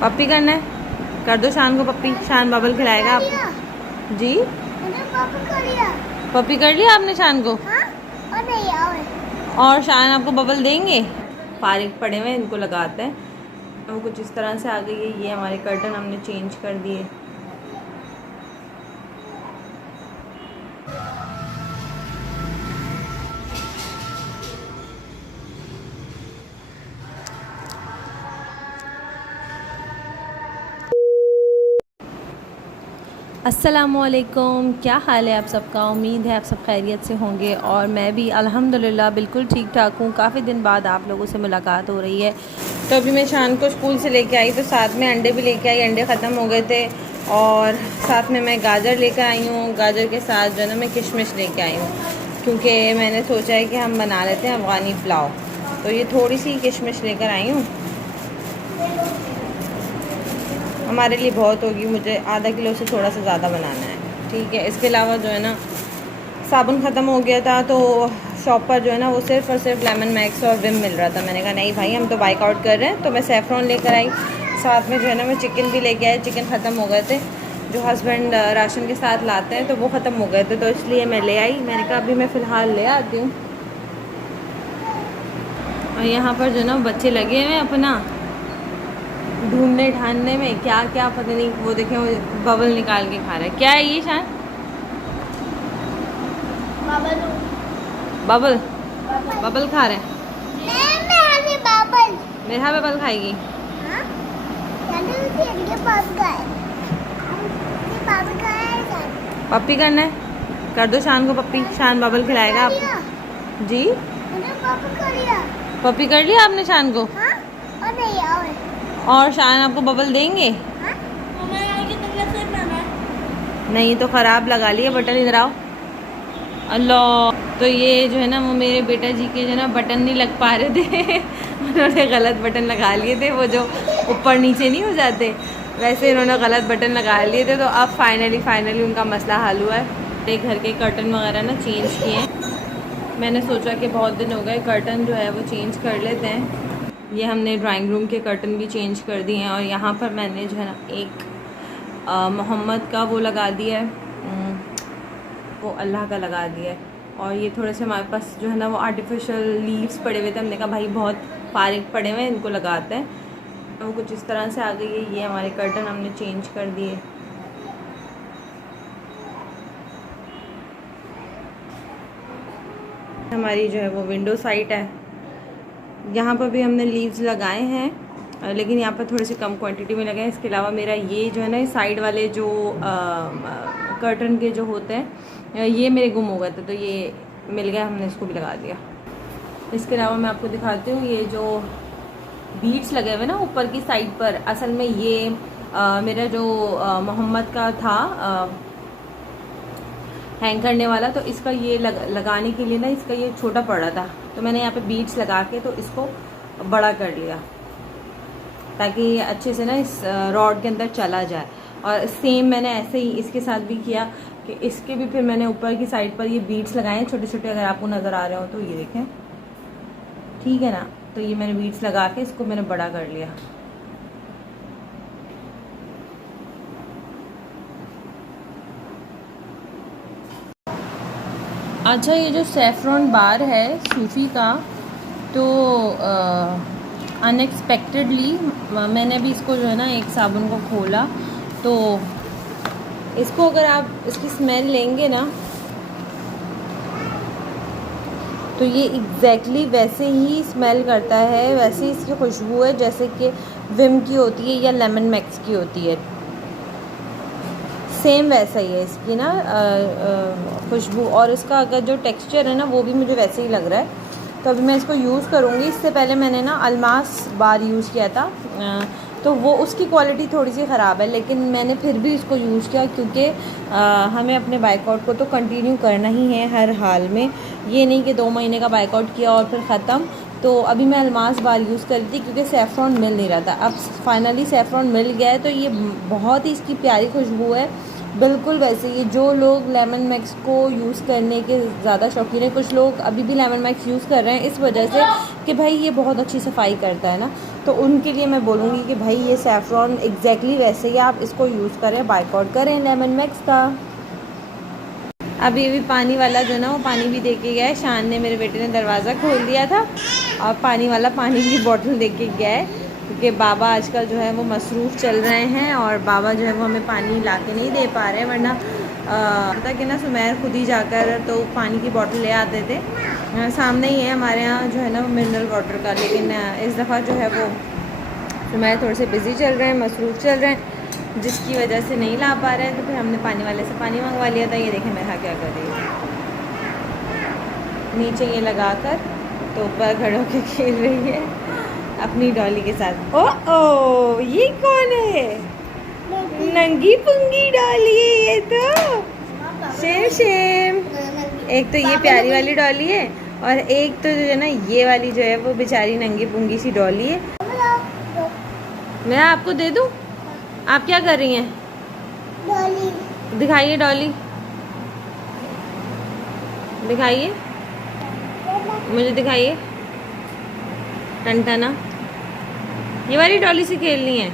पप्पी करना है, कर दो शान को पप्पी। शान बबल खिलाएगा आपको जी। पप्पी कर लिया आपने शान को? हाँ? और नहीं और शान आपको बबल देंगे। फारिग पड़े हुए इनको लगाते हैं। वो कुछ इस तरह से आ गई है। ये हमारे कर्टन हमने चेंज कर दिए। अस्सलामुअलैकुम, क्या हाल है आप सबका। उम्मीद है आप सब खैरियत से होंगे और मैं भी अल्हम्दुलिल्लाह बिल्कुल ठीक ठाक हूँ। काफ़ी दिन बाद आप लोगों से मुलाकात हो रही है। तो अभी मैं शान को स्कूल से लेके आई तो साथ में अंडे भी लेके आई। अंडे ख़त्म हो गए थे और साथ में मैं गाजर लेकर आई हूँ। गाजर के साथ जो है ना मैं किशमिश लेके आई हूँ, क्योंकि मैंने सोचा है कि हम बना लेते हैं अफ़गानी पुलाव। तो ये थोड़ी सी किशमिश लेकर आई हूँ, हमारे लिए बहुत होगी। मुझे आधा किलो से थोड़ा सा ज़्यादा बनाना है, ठीक है। इसके अलावा जो है ना साबुन ख़त्म हो गया था, तो शॉप पर जो है ना वो सिर्फ़ और सिर्फ लेमन मैक्स और विम मिल रहा था। मैंने कहा नहीं भाई, हम तो बाइक आउट कर रहे हैं। तो मैं सेफ्रॉन लेकर आई, साथ में जो है ना मैं चिकन भी लेके आई। चिकन ख़त्म हो गए थे, जो हस्बैंड राशन के साथ लाते हैं, तो वो ख़त्म हो गए थे, तो इसलिए मैं ले आई। मैंने कहा अभी मैं फ़िलहाल ले आती हूँ। और यहाँ पर जो है ना बच्चे लगे हुए हैं अपना ढूंढने ढांढने में, क्या क्या पता नहीं। वो देखें, वो बबल निकाल के खा रहा है। क्या है ये शान? बबल बबल खा रहे हैं। मेरा बबल खाएगी। पप्पी करना है, कर दो शान को पप्पी। शान बबल खिलाएगा आपको जी। पप्पी कर लिया आपने शान को? हाँ? और नहीं और शान आपको बबल देंगे? हाँ? नहीं तो ख़राब लगा लिया बटन। इधर आओ। अल्लाह, तो ये जो है ना वो मेरे बेटा जी के जो है ना बटन नहीं लग पा रहे थे उन्होंने गलत बटन लगा लिए थे। वो जो ऊपर नीचे नहीं हो जाते, वैसे इन्होंने गलत बटन लगा लिए थे। तो अब फाइनली उनका मसला हल हुआ है। एक घर के कर्टन वगैरह ना चेंज किए हैं। मैंने सोचा कि बहुत दिन हो गए, कर्टन जो है वो चेंज कर लेते हैं। ये हमने ड्राइंग रूम के कर्टन भी चेंज कर दिए हैं। और यहाँ पर मैंने जो है ना एक मोहम्मद का वो लगा दिया है, वो अल्लाह का लगा दिया है। और ये थोड़े से हमारे पास जो है ना वो आर्टिफिशियल लीव्स पड़े हुए थे। हमने कहा भाई बहुत फारिग पड़े हुए हैं, इनको लगाते हैं। वो कुछ इस तरह से आ गई है। ये हमारे कर्टन हमने चेंज कर दिए। हमारी जो है वो विंडो साइड है, यहाँ पर भी हमने लीव्स लगाए हैं, लेकिन यहाँ पर थोड़ी सी कम क्वांटिटी में लगे हैं। इसके अलावा मेरा ये जो है ना साइड वाले जो कर्टन के जो होते हैं, ये मेरे गुम हो गए थे, तो ये मिल गया, हमने इसको भी लगा दिया। इसके अलावा मैं आपको दिखाती हूँ, ये जो बीड्स लगे हुए ना ऊपर की साइड पर, असल में ये मेरा जो मोहम्मद का था हैंग करने वाला, तो इसका ये लगाने के लिए ना इसका ये छोटा पड़ रहा था, तो मैंने यहाँ पे बीड्स लगा के तो इसको बड़ा कर लिया, ताकि ये अच्छे से ना इस रॉड के अंदर चला जाए। और सेम मैंने ऐसे ही इसके साथ भी किया कि इसके भी फिर मैंने ऊपर की साइड पर ये बीड्स लगाए हैं छोटे छोटे, अगर आपको नज़र आ रहे हो तो ये देखें, ठीक है ना। तो ये मैंने बीड्स लगा के इसको मैंने बड़ा कर लिया। अच्छा, ये जो सैफरॉन बार है सूफी का, तो अनएक्सपेक्टेडली मैंने भी इसको जो है ना एक साबुन को खोला, तो इसको अगर आप इसकी स्मेल लेंगे ना, तो ये एग्जैक्टली वैसे ही स्मेल करता है, वैसे ही इसकी खुशबू है जैसे कि विम की होती है या लेमन मैक्स की होती है। सेम वैसा ही है इसकी ना खुशबू, और इसका अगर जो टेक्सचर है ना वो भी मुझे वैसे ही लग रहा है। तो अभी मैं इसको यूज़ करूँगी। इससे पहले मैंने ना अलमास बार यूज़ किया था, तो वो उसकी क्वालिटी थोड़ी सी ख़राब है, लेकिन मैंने फिर भी इसको यूज़ किया, क्योंकि हमें अपने बाइकआउट को तो कंटिन्यू करना ही है हर हाल में। ये नहीं कि 2 महीने का बाइकआउट किया और फिर ख़त्म। तो अभी मैं अलमास बार यूज़ कर रही थी, क्योंकि सैफ़रॉन मिल नहीं रहा था। अब फाइनली सैफ़रॉन मिल गया है, तो ये बहुत ही इसकी प्यारी खुशबू है, बिल्कुल वैसे ही जो लोग लेमन मैक्स को यूज़ करने के ज़्यादा शौकीन हैं, कुछ लोग अभी भी लेमन मैक्स यूज़ कर रहे हैं इस वजह से कि भाई ये बहुत अच्छी सफाई करता है ना, तो उनके लिए मैं बोलूँगी कि भाई ये सैफ़रॉन एग्जैक्टली वैसे ही आप इसको यूज़ करें, बायकॉट करें लेमन मैक्स का। अभी पानी वाला जो ना वो पानी भी दे के गया है, शान ने मेरे बेटे ने दरवाज़ा खोल दिया था और पानी वाला पानी की बोतल दे के गया है, क्योंकि बाबा आजकल जो है वो मसरूफ़ चल रहे हैं और बाबा जो है वो हमें पानी ला के नहीं दे पा रहे हैं, वरना पता कि ना सुमैर खुद ही जाकर तो पानी की बोतल ले आते थे। सामने ही है हमारे यहाँ जो है ना वो मिनरल वाटर का, लेकिन इस दफ़ा जो है वो सुमैर थोड़े से बिज़ी चल रहे हैं, मसरूफ़ चल रहे हैं, जिसकी वजह से नहीं ला पा रहे हैं, तो फिर हमने पानी वाले से पानी मंगवा लिया था। ये देखें मेरा क्या कर रही है, नीचे ये लगा कर तो ऊपर खड़े होकर खेल रही है अपनी डॉली के साथ। ओ ये कौन है? नंगी पुंगी डॉली है ये तो। Shem Shem. एक तो ये प्यारी वाली डॉली है और एक तो जो है ना ये वाली जो है वो बेचारी नंगी पुंगी सी डॉली है। मैं आपको दे दूं? आप क्या कर रही हैं? डॉली दिखाइए डॉली, दिखाइए मुझे, दिखाइए टनटना। ये वाली डॉली से खेलनी है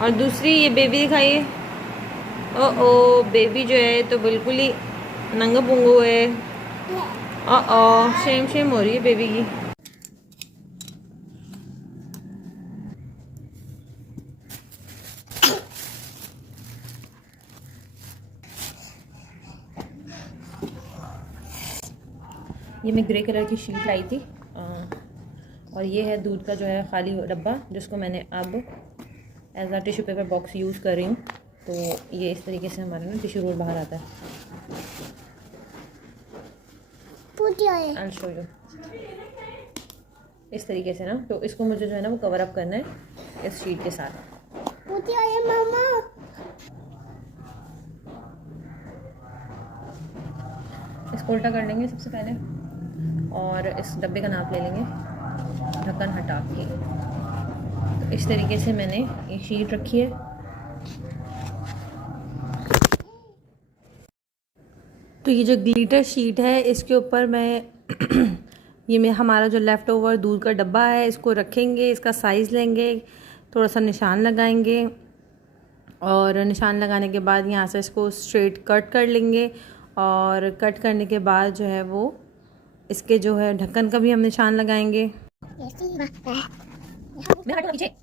और दूसरी ये बेबी दिखाइए। ओ बेबी जो है तो बिल्कुल ही नंगा पुंगू है। ओ शेम शेम हो रही है बेबी की। ये मैं ग्रे कलर की शीट लाई थी और ये है दूध का जो है खाली डब्बा, जिसको मैंने अब as a tissue paper box use कर रही हूँ। तो ये इस तरीके से हमारा ना टिश्यू रोल बाहर आता है। I'll show you। इस तरीके से ना, तो इसको मुझे जो है ना वो कवर अप करना है इस शीट के साथ। मामा इसको उल्टा कर लेंगे सबसे पहले और इस डब्बे का नाप ले लेंगे, ढक्कन हटा के। तो इस तरीके से मैंने ये शीट रखी है। तो ये जो ग्लिटर शीट है इसके ऊपर मैं ये में हमारा जो लेफ़्ट ओवर दूध का डब्बा है इसको रखेंगे, इसका साइज़ लेंगे, थोड़ा सा निशान लगाएंगे और निशान लगाने के बाद यहाँ से इसको स्ट्रेट कट कर लेंगे और कट करने के बाद जो है वो इसके जो है ढक्कन का भी हम निशान लगाएंगे। पीछे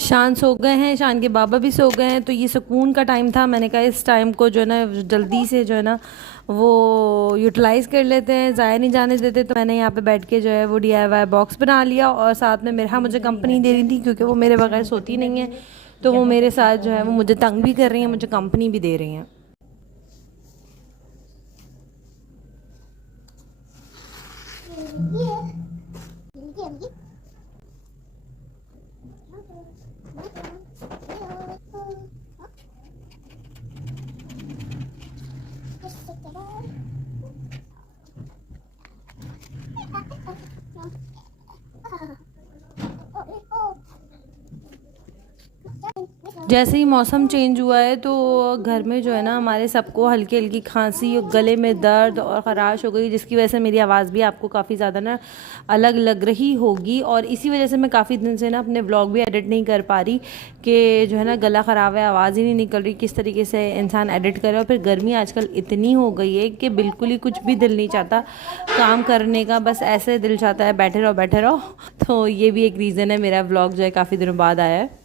शान सो गए हैं, शान के बाबा भी सो गए हैं, तो ये सुकून का टाइम था। मैंने कहा इस टाइम को जो है ना जल्दी से जो है ना वो यूटिलाइज़ कर लेते हैं, ज़ाया नहीं जाने देते। तो मैंने यहाँ पे बैठ के जो है वो DIY बॉक्स बना लिया और साथ में मेरा मुझे कंपनी दे रही थी, क्योंकि वो मेरे बगैर सोती नहीं है, तो वो मेरे साथ जो है वो मुझे तंग भी कर रही हैं, मुझे कंपनी भी दे रही हैं। जैसे ही मौसम चेंज हुआ है तो घर में जो है ना हमारे सबको हल्की हल्की खांसी और गले में दर्द और ख़राश हो गई, जिसकी वजह से मेरी आवाज़ भी आपको काफ़ी ज़्यादा ना अलग लग रही होगी। और इसी वजह से मैं काफ़ी दिन से ना अपने व्लॉग भी एडिट नहीं कर पा रही कि जो है ना गला ख़राब है, आवाज़ ही नहीं निकल रही, किस तरीके से इंसान एडिट करे। और फिर गर्मी आजकल इतनी हो गई है कि बिल्कुल ही कुछ भी दिल नहीं चाहता काम करने का, बस ऐसे दिल चाहता है बैठे रहो बैठे रहो। तो ये भी एक रीज़न है मेरा व्लॉग जो है काफ़ी दिनों बाद आया है।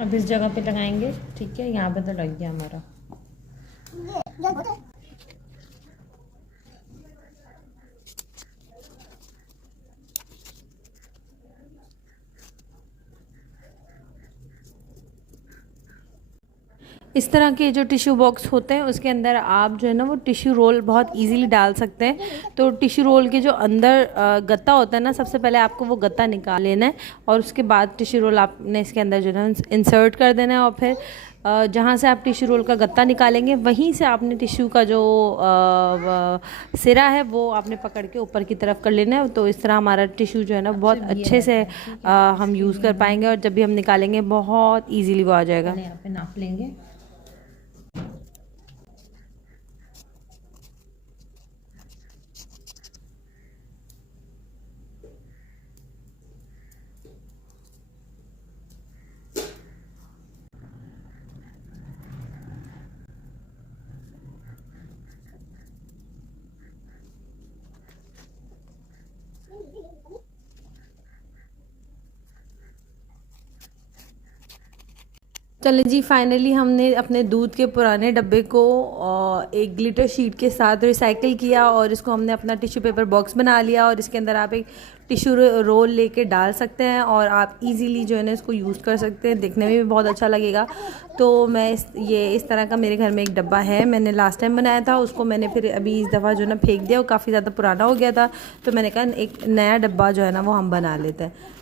अब इस जगह पे लगाएंगे, ठीक है, यहाँ पे तो लग गया हमारा। इस तरह के जो टिश्यू बॉक्स होते हैं उसके अंदर आप जो है ना वो टिश्यू रोल बहुत इजीली डाल सकते हैं। तो टिश्यू रोल के जो अंदर गत्ता होता है ना, सबसे पहले आपको वो गत्ता निकाल लेना है और उसके बाद टिश्यू रोल आपने इसके अंदर जो है ना इंसर्ट कर देना है। और फिर जहाँ से आप टिश्यू रोल का गत्ता निकालेंगे वहीं से आपने टिश्यू का जो सिरा है वो आपने पकड़ के ऊपर की तरफ कर लेना है। तो इस तरह हमारा टिश्यू जो है ना बहुत अच्छे से हम यूज़ कर पाएंगे और जब भी हम निकालेंगे बहुत ईजीली वो आ जाएगा। यहाँ पे नाप लेंगे। चलें जी, फाइनली हमने अपने दूध के पुराने डब्बे को एक ग्लिटर शीट के साथ रिसाइकिल किया और इसको हमने अपना टिश्यू पेपर बॉक्स बना लिया। और इसके अंदर आप एक टिश्यू रोल लेके डाल सकते हैं और आप इजीली जो है ना इसको यूज़ कर सकते हैं, देखने में भी बहुत अच्छा लगेगा। तो मैं इस तरह का मेरे घर में एक डब्बा है, मैंने लास्ट टाइम बनाया था, उसको मैंने फिर अभी इस दफ़ा जो है ना फेंक दिया, वो काफ़ी ज़्यादा पुराना हो गया था। तो मैंने कहा एक नया डब्बा जो है ना वो हम बना लेते हैं।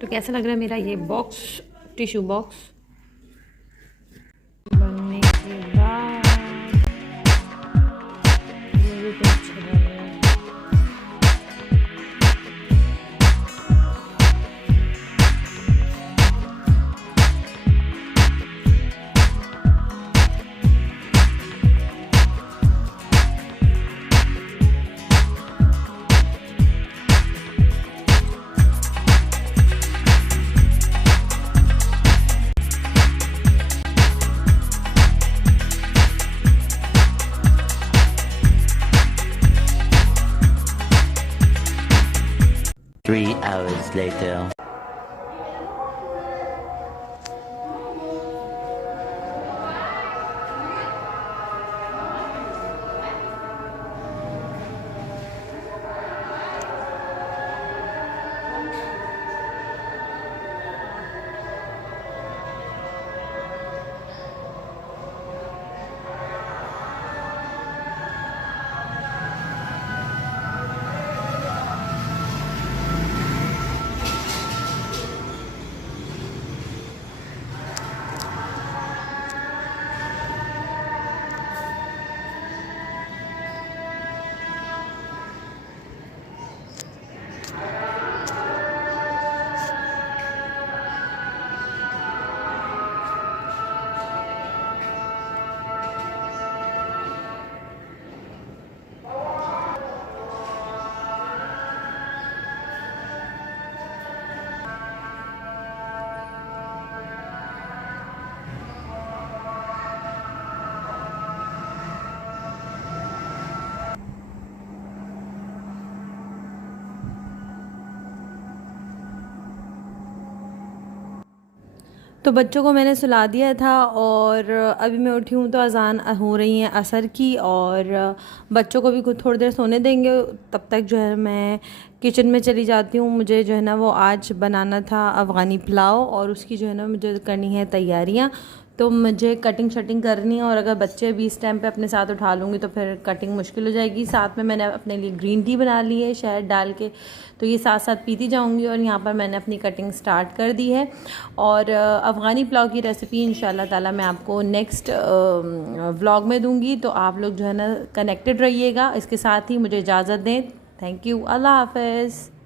तो कैसा लग रहा है मेरा ये बॉक्स, टिश्यू बॉक्स बनने के बाद? मुझे तो अच्छा लग रहा है। Three hours later. तो बच्चों को मैंने सुला दिया था और अभी मैं उठी हूँ तो अज़ान हो रही है असर की, और बच्चों को भी कुछ थोड़ी देर सोने देंगे। तब तक जो है मैं किचन में चली जाती हूँ। मुझे जो है ना वो आज बनाना था अफ़गानी पुलाव और उसकी जो है ना मुझे करनी है तैयारियाँ। तो मुझे कटिंग शटिंग करनी है और अगर बच्चे भी इस टाइम पे अपने साथ उठा लूँगी तो फिर कटिंग मुश्किल हो जाएगी। साथ में मैंने अपने लिए ग्रीन टी बना ली है शहद डाल के, तो ये साथ साथ पीती जाऊँगी। और यहाँ पर मैंने अपनी कटिंग स्टार्ट कर दी है और अफ़गानी पुलाव की रेसिपी इंशाल्लाह ताला मैं आपको नेक्स्ट व्लॉग में दूँगी। तो आप लोग जो है ना कनेक्टेड रहिएगा। इसके साथ ही मुझे इजाज़त दें। थैंक यू, अल्लाह हाफ़िज़।